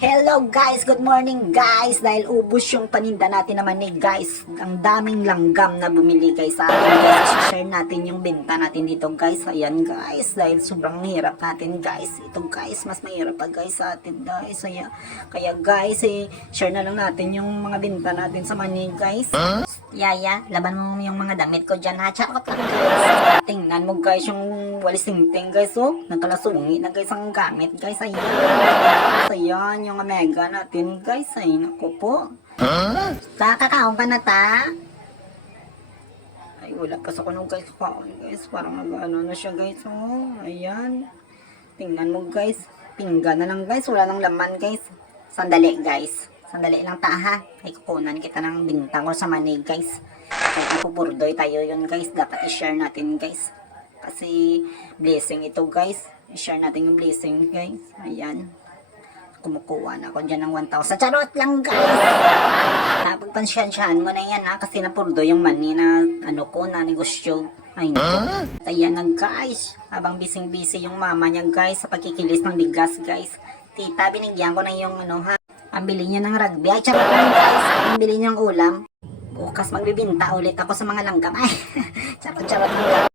Hello guys, good morning guys. Dahil ubos yung paninda natin naman ni guys. Ang daming langgam na bumili guys sa atin guys. Share natin yung benta natin dito guys. Ayan guys, dahil sobrang hirap natin guys. Ito guys, mas mahirap pa guys sa atin guys. Kaya guys, share na lang natin yung mga benta natin sa money guys. Yaya, laban mo yung mga damit ko dyan ha. Charot lang guys. Tingnan mo guys yung walis tingting guys. Oh, nagkalasungi na guys ang gamit guys. Ayan yung omega natin guys. Ay, naku po. Kakaon ka na ta? Ay, wala pa sa kuno guys. Kakaon guys. Parang mag-ano na siya guys. Oh, ayan. Tingnan mo guys. Pinggan na lang guys. Wala nang laman guys. Sandali guys. Sandali lang ta ha. Ay, kukunan kita ng bintang ko sa money guys. Kaya ipuburdoy tayo yun guys. Dapat i-share natin guys. Kasi blessing ito guys. I-share natin yung blessing guys. Ayan. Kumukuha na ako dyan ng 1,000. Charot lang guys. Pagpansyansyahan mo na yan ha. Kasi napurdo yung money na ano ko na negosyo. Ay nako. Ayan na guys. Habang busy yung mama niya guys sa pagkikilis ng bigas guys. Tita, binigyan ko na yung ano ha. Pambili niya ng rugby. Ay, charot lang guys. Pambili niya ng ulam. Bukas magbibinta ulit ako sa mga langgam. Ay, charot lang guys.